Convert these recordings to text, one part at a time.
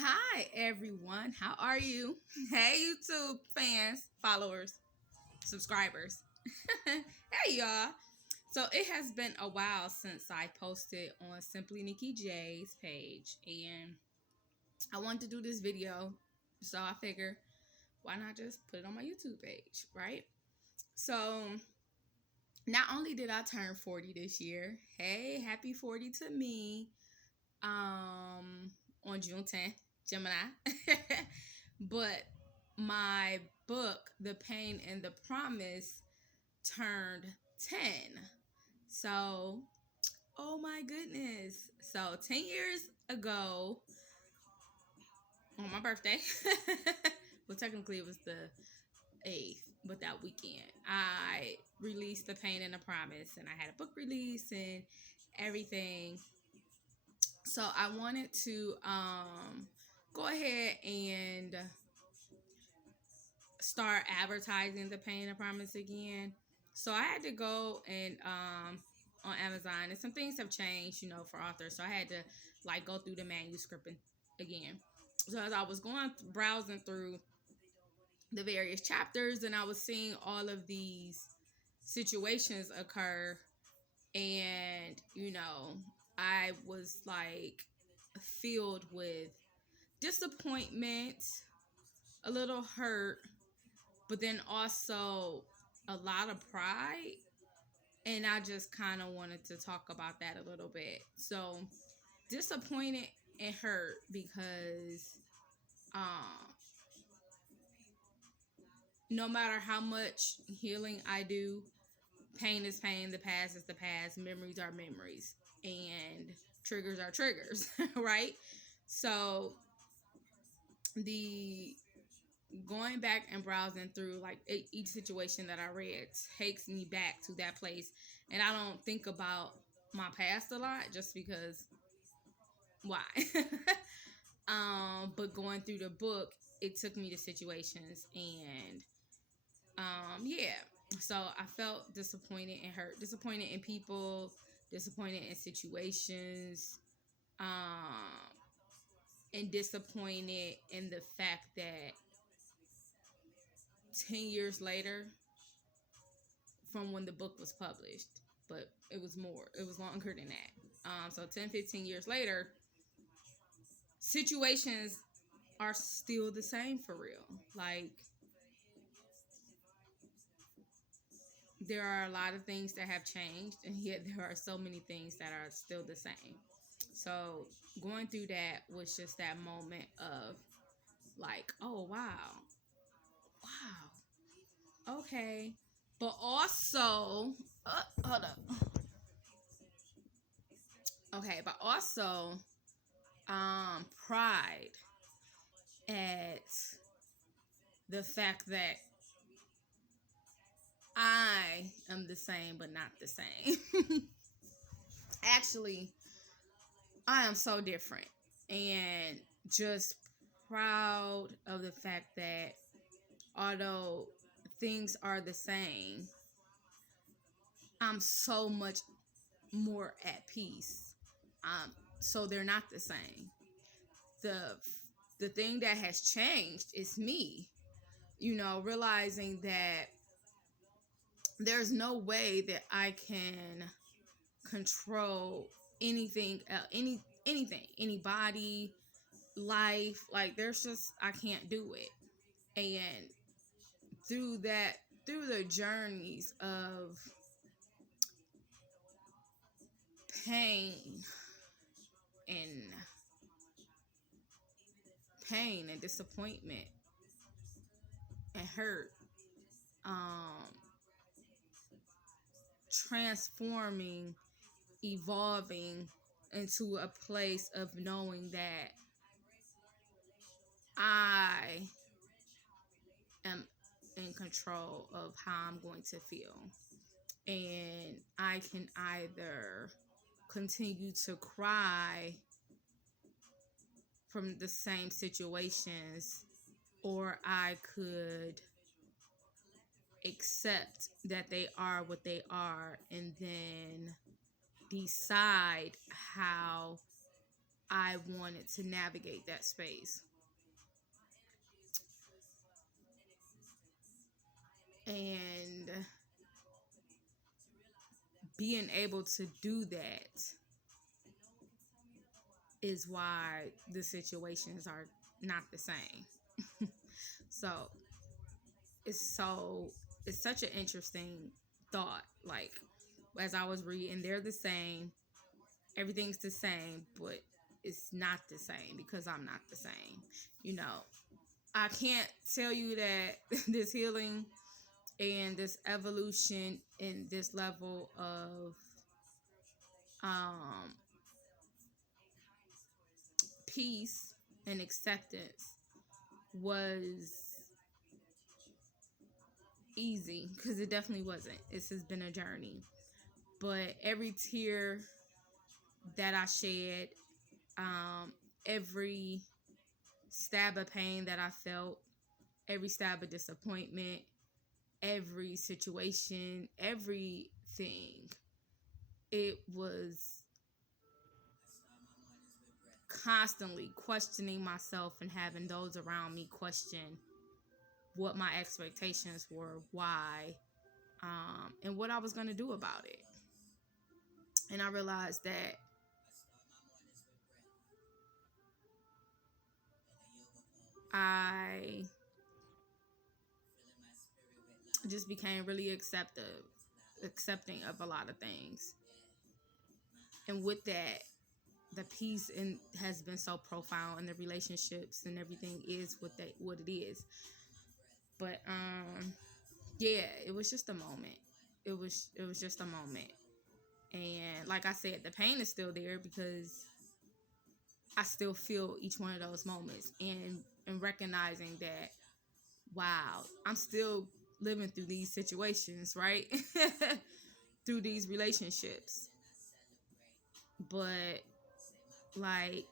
Hi, everyone. How are you? Hey, YouTube fans, followers, subscribers. Hey, y'all. So, it has been a while since I posted on Simply Nikki J's page, and I wanted to do this video. So, I figured, why not just put it on my YouTube page, right? So, not only did I turn 40 this year, hey, happy 40 to me. On June 10th, Gemini. But my book, The Pain and the Promise, turned 10. So, oh my goodness. So, 10 years ago, on my birthday, well, technically it was the 8th, but that weekend, I released The Pain and the Promise, and I had a book release and everything. So I wanted to go ahead and start advertising The Pain and Promise again. So I had to go and on Amazon, and some things have changed, for authors. So I had to go through the manuscript again. So as I was browsing through the various chapters, and I was seeing all of these situations occur, and I was filled with disappointment, a little hurt, but then also a lot of pride. And I just kind of wanted to talk about that a little bit. So, disappointed and hurt because um, no matter how much healing I do, pain is pain, the past is the past, memories are memories, and triggers are triggers, right? So, the going back and browsing through each situation that I read takes me back to that place, and I don't think about my past a lot just because why. But going through the book, it took me to situations, and yeah, so I felt disappointed and hurt, disappointed in people, disappointed in situations, and disappointed in the fact that 10 years later from when the book was published, but it was longer than that. So 10, 15 years later, situations are still the same for real. There are a lot of things that have changed, and yet there are so many things that are still the same. So going through that was just that moment of oh wow, okay. But also, hold up. Okay, but also, pride at the fact that I am the same but not the same. Actually, I am so different, and just proud of the fact that although things are the same, I'm so much more at peace. So they're not the same. The the thing that has changed is me. Realizing that there's no way that I can control anything, anybody, life. There's just I can't do it. And through that, through the journeys of pain and disappointment and hurt, um, transforming, evolving into a place of knowing that I am in control of how I'm going to feel. And I can either continue to cry from the same situations, or I could accept that they are what they are and then decide how I wanted to navigate that space. And being able to do that is why the situations are not the same. So so it's such an interesting thought. Like, as I was reading, they're the same, everything's the same, but it's not the same because I'm not the same. You know, I can't tell you that this healing and this evolution and this level of um peace and acceptance was easy, because it definitely wasn't. This has been a journey. But every tear that I shed, every stab of pain that I felt, every stab of disappointment, every situation, everything, it was constantly questioning myself and having those around me question what my expectations were, why, and what I was going to do about it. And I realized that I just became really accepting of a lot of things. And with that, the peace in has been so profound, and the relationships and everything is what it is. But yeah, it was just a moment. It was just a moment. And like I said, the pain is still there because I still feel each one of those moments, and recognizing that, wow, I'm still living through these situations, right? Through these relationships. But like,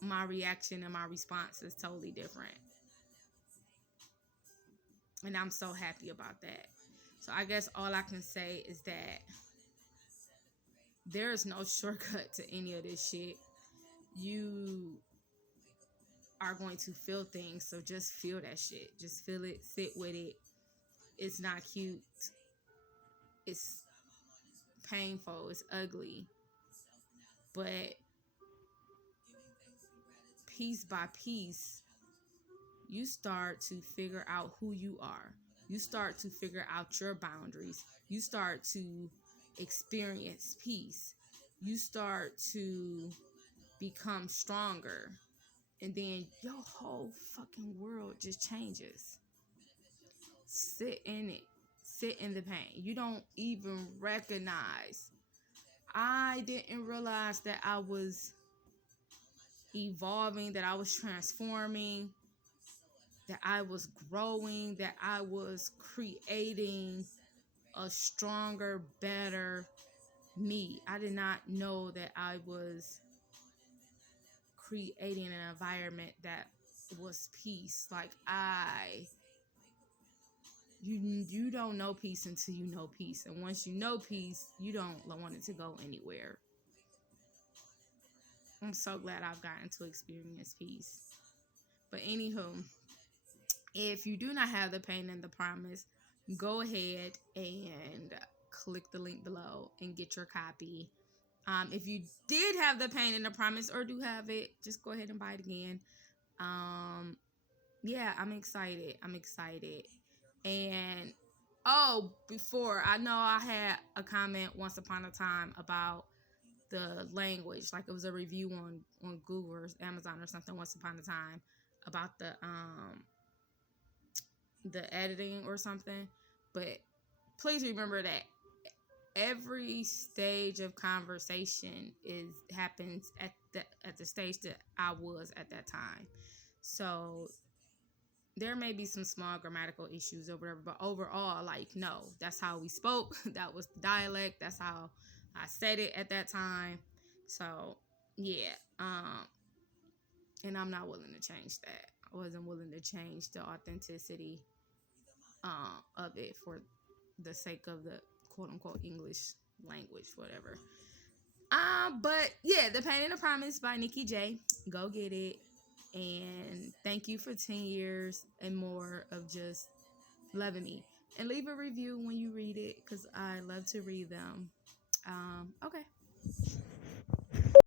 my reaction and my response is totally different. And I'm so happy about that. So I guess all I can say is that there is no shortcut to any of this shit. You are going to feel things, so just feel that shit. Just feel it, sit with it. It's not cute. It's painful. It's ugly. But piece by piece, you start to figure out who you are. You start to figure out your boundaries. You start to experience peace. You start to become stronger. And then your whole fucking world just changes. Sit in it. Sit in the pain. You don't even recognize. I didn't realize that I was evolving, that I was transforming, that I was growing, that I was creating a stronger, better me. I did not know that I was creating an environment that was peace. Like, you don't know peace until you know peace. And once you know peace, you don't want it to go anywhere. I'm so glad I've gotten to experience peace. But anywho, if you do not have the pain and the promise, go ahead and click the link below and get your copy. If you did have the pain and the promise, or do have it, just go ahead and buy it again. Yeah, I'm excited. And before, I know I had a comment once upon a time about the language. Like, it was a review on Google or Amazon or something once upon a time about the editing or something. But please remember that every stage of conversation happens at the stage that I was at that time. So there may be some small grammatical issues or whatever, but overall, like, no, that's how we spoke. That was the dialect. That's how I said it at that time. So yeah, and I'm not willing to change that. I wasn't willing to change the authenticity of it for the sake of the quote unquote English language, whatever. But yeah, The Pain and the Promise by Nikki J. Go get it. And thank you for 10 years and more of just loving me. And leave a review when you read it because I love to read them. Okay.